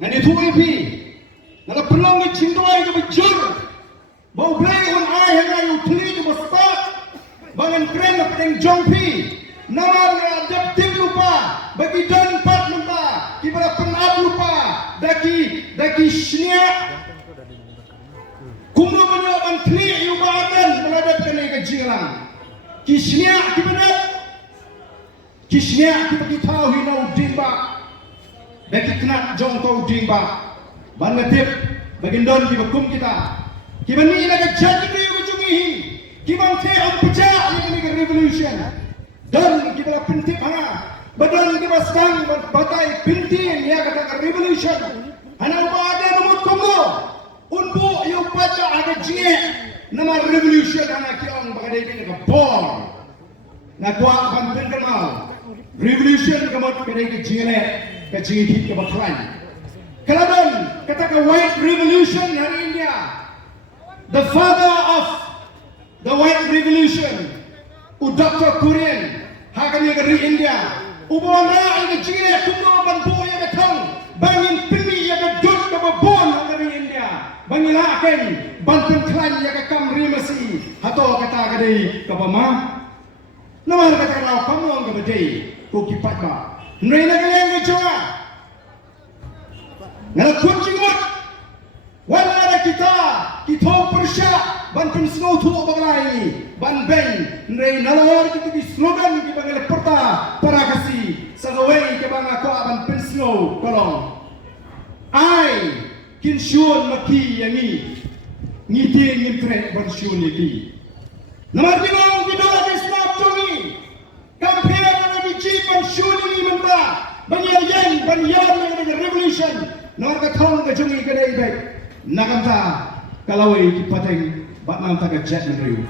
Ngan itu ipi. Nala pelong ni cindoi ke bejur. Bau blai on ai hangai utli ke bespat. Bangan keren na pedeng jongpi. Namar na adaptif lupa. Bagi dan pat lupa. Kibara penab lupa. Daki shnia. Kumno mana ban kli yubatan meladap kene ke jilang. Kishnia kibadat. Kishnia kibagi tahu hinau dimba. Daki kena jong tau dimba. Ban ngatip bagindon kibakum kita. Kibani ina ke jadi riu kejungihi. Kibang te ang pecah ini ke revolution. Dan kibala pintip hanga. Badan kiba sedang batai pintin ya kata ke revolution. Hana upa ada nomot komo. Unbu yu baca ada jie. Nama revolution hana kiong bagadai kini ke bom. Na kuat bantuan kenal. Revolution kemot kedai ke jie le. Ke jie hit ke baklan. Kalaban kata ke white revolution hari India. The father of the white revolution, Dr. Kurian, hakani dari India. Ubona ini ciri kumno bantu yang ketang, bangin pini yang kedut ke babon dari India. Bangin akan bantuan klan yang kekam rimasi, atau kata kadai ke bama. Nama kata kalau kamu ang kabadai, ku kipat ba. Nrena kalian kecoa. Ngalah kucing mat. Wala ada kita persya bantuan snow tu bagai ban beng nrei nalawar kita di slogan di bagai perta para kasih sagawai ke bang aku ban pen snow kolong ai kin syun maki yangi ngiti ngintre ban syun yaki namar binong bidola di snap tumi kampenya na di ban syun ini menta banyak ban yang revolution namar ka thong ka jungi ka dai bai nakamta kalawai ki pateng bat nam ta ka jet riu